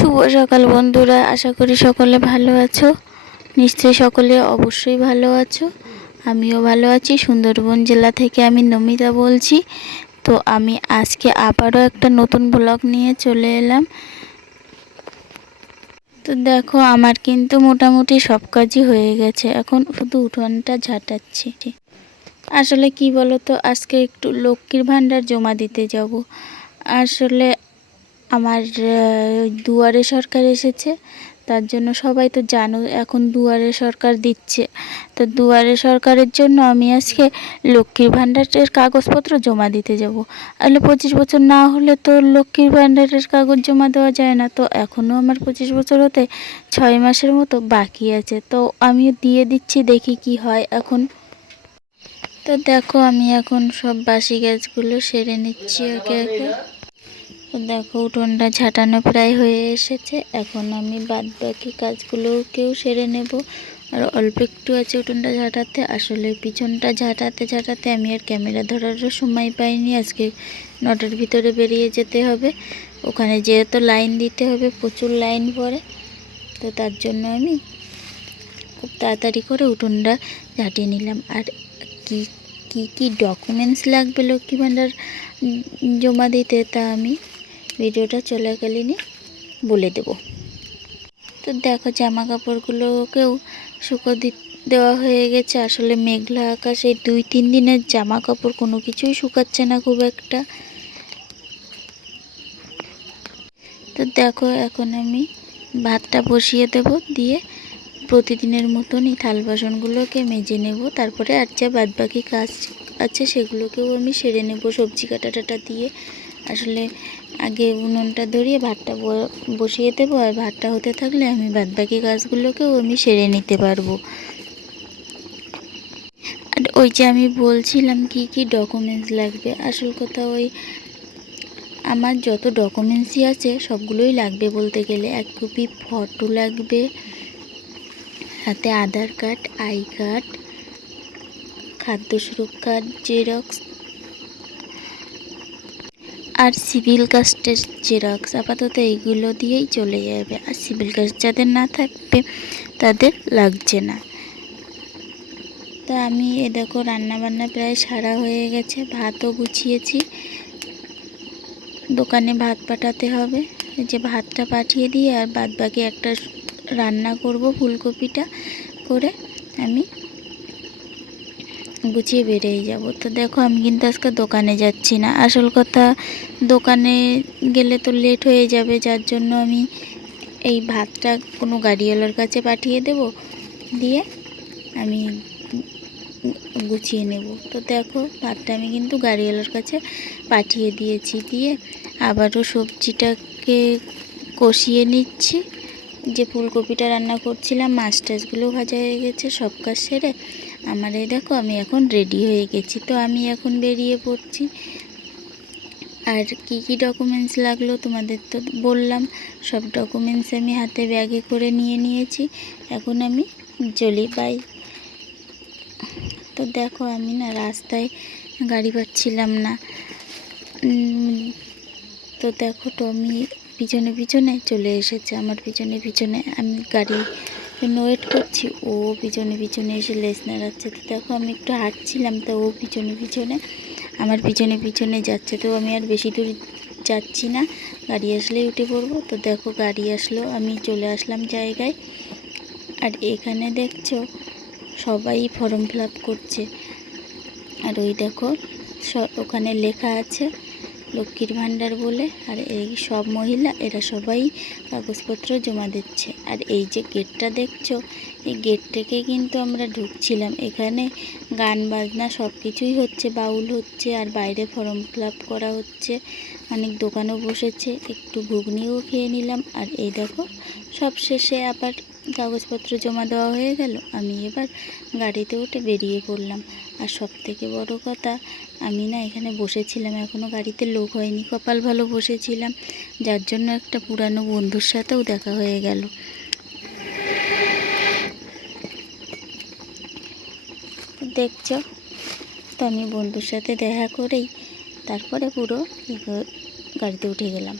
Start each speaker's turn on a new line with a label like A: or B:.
A: শুভ সকাল বন্ধুরা, আশা করি সকলে ভালো আছো। নিশ্চয়ই সকলে অবশ্যই ভালো আছো। আমিও ভালো আছি। সুন্দরবন জেলা থেকে আমি নমিতা বলছি। তো আমি আজকে আবারও একটা নতুন ব্লগ নিয়ে চলে এলাম। তো দেখো, আমার কিন্তু মোটামুটি সব কাজই হয়ে গেছে। এখন শুধু উঠোনটা ঝাঁটাচ্ছি। আসলে কি বলো তো আজকে একটু লক্ষ্মীর ভাণ্ডার জমা দিতে যাব। আসলে আমার দুয়ারে সরকার এসেছে। তার জন্য সবাই তো জানো, এখন দুয়ারে সরকার দিচ্ছে। তো দুয়ারে সরকারের জন্য আমি আজকে লক্ষ্মীর ভাণ্ডারের কাগজপত্র জমা দিতে যাব। আসলে পঁচিশ বছর না হলে তো লক্ষ্মীর ভাণ্ডারের কাগজ জমা দেওয়া যায় না। তো এখনও আমার পঁচিশ বছর হতে ছয় মাসের মতো বাকি আছে। তো আমি দিয়ে দিচ্ছি, দেখি কি হয় এখন। তো দেখো, আমি এখন সব বাসি গাছগুলো সেরে নিচ্ছি একে তো দেখো, উঠোনটা ঝাঁটানো প্রায় হয়ে এসেছে। এখন আমি বাদ বাকি কাজগুলোকেও সেরে নেব। আর অল্প একটু আছে উঠোনটা ঝাঁটাতে। আসলে পিছনটা ঝাঁটাতে ঝাঁটাতে আমি আর ক্যামেরা ধরারও সময় পাইনি। আজকে নটার ভিতরে বেরিয়ে যেতে হবে। ওখানে যেহেতু লাইন দিতে হবে, প্রচুর লাইন পড়ে। তো তার জন্য আমি খুব তাড়াতাড়ি করে উঠোনটা ঝাঁটিয়ে নিলাম। আর কি কি কি ডকুমেন্টস লাগবে লক্ষ্মী ভাণ্ডার জমা দিতে তা আমি ভিডিওটা চলাকালীনই বলে দেব। তো দেখো জামা কাপড়গুলোকেও শুকো দেওয়া হয়ে গেছে। আসলে মেঘলা আকাশ দুই, তিন দিনের জামা কাপড় কোনো কিছুই শুকাচ্ছে না খুব একটা। তো দেখো এখন আমি ভাতটা বসিয়ে দেব, দিয়ে প্রতিদিনের মতনই থাল বাসনগুলোকে মেজে নেব। তারপরে আর যা বাদবাকি কাজ আছে সেগুলোকেও আমি সেরে নেব সবজি কাটা টাটা দিয়ে। আসলে আগে উনুনটা ধরিয়ে ভাতটা বসিয়ে দেবো আর ভাতটা হতে থাকলে আমি বাদবাকি গাছগুলোকেও আমি সেরে নিতে পারব। আর ওই যে আমি বলছিলাম কি কি ডকুমেন্টস লাগবে? আসল কথা ওই আমার যত ডকুমেন্টসই আছে সবগুলোই লাগবে বলতে গেলে। এক কপি ফটো লাগবে, হাতে আধার কার্ড আই কার্ড খাদ্য সুরক্ষার জেরক্স আর সিভিল কাস্টের জেরক্স আপাতত এইগুলো দিয়েই চলে যাবে। আর সিভিল কাস্ট যাদের না থাকবে, তাদের লাগছে না। তা আমি এ দেখো রান্না বান্না প্রায় সারা হয়ে গেছে। ভাতও গুছিয়েছি। দোকানে ভাত পাঠাতে হবে। যে ভাতটা পাঠিয়ে দিয়ে আর বাদ বাকি একটা রান্না করব, ফুলকপিটা করে আমি গুছিয়ে বেরিয়ে যাব। তো দেখো, আমি কিন্তু আজকে দোকানে যাচ্ছি না। আসল কথা, দোকানে গেলে তো লেট হয়ে যাবে, যার জন্য আমি এই ভাতটা কোনো গাড়িওয়ালার কাছে পাঠিয়ে দেব। দিয়ে আমি গুছিয়ে নেব। তো দেখো, ভাতটা আমি কিন্তু গাড়িওয়ালার কাছে পাঠিয়ে দিয়েছি। দিয়ে আবারও সবজিটাকে কষিয়ে নিচ্ছি। যে ফুলকপিটা রান্না করছিলাম মাছ টাছগুলো ভাজা হয়ে গেছে, সব কাজ সেরে আমার এই দেখো, আমি এখন রেডি হয়ে গেছি, তো আমি এখন বেরিয়ে পড়ছি। আর কি কি ডকুমেন্টস লাগল তোমাদের তো বললাম, সব ডকুমেন্টস আমি হাতে ব্যাগে করে নিয়ে নিয়েছি। এখন আমি চলি পাই তো দেখো, আমি না রাস্তায় গাড়ি পাচ্ছিলাম না। তো দেখো টমি পিছনে পিছনে চলে এসেছে, আমার পিছনে পিছনে আমি গাড়ি জন্য ওয়েট করছি, ও পিছনে পিছনে এসে লেস নাড়াচ্ছে। তো দেখো, আমি একটু হাঁটছিলাম, তো ও পিছনে পিছনে, আমার পিছনে পিছনে যাচ্ছে। তো আমি আর বেশি দূর যাচ্ছি না, গাড়ি আসলেই উঠে পড়ব। তো দেখো, গাড়ি আসলো, আমি চলে আসলাম জায়গায়। আর এখানে দেখছ, সবাই ফর্ম ফিল করছে। আর ওই দেখো ওখানে লেখা আছে লক্ষ্মীর ভাণ্ডার বলে, আর এই সব মহিলা, এরা সবাই কাগজপত্র জমা দিচ্ছে। আর এই যে গেটটা দেখছ, এই গেট থেকে কিন্তু আমরা ঢুকছিলাম। এখানে গান, বাজনা সব কিছুই হচ্ছে, বাউল হচ্ছে, আর বাইরে ফর্ম ফিল করা হচ্ছে। অনেক দোকানও বসেছে, একটু ঘুগনিও খেয়ে নিলাম। আর এই দেখো, সব শেষে আবার কাগজপত্র জমা দেওয়া হয়ে গেল, আমি এবার গাড়িতে উঠে বেরিয়ে পড়লাম। আর সব থেকে বড় কথা, আমি না এখানে বসেছিলাম এখনও গাড়িতে লোক হয়নি, কপাল ভালো বসেছিলাম, যার জন্য একটা পুরানো বন্ধুর সাথেও দেখা হয়ে গেল। দেখছ, তো আমি বন্ধুর সাথে দেখা করেই তারপরে পুরো গাড়িতে উঠে গেলাম।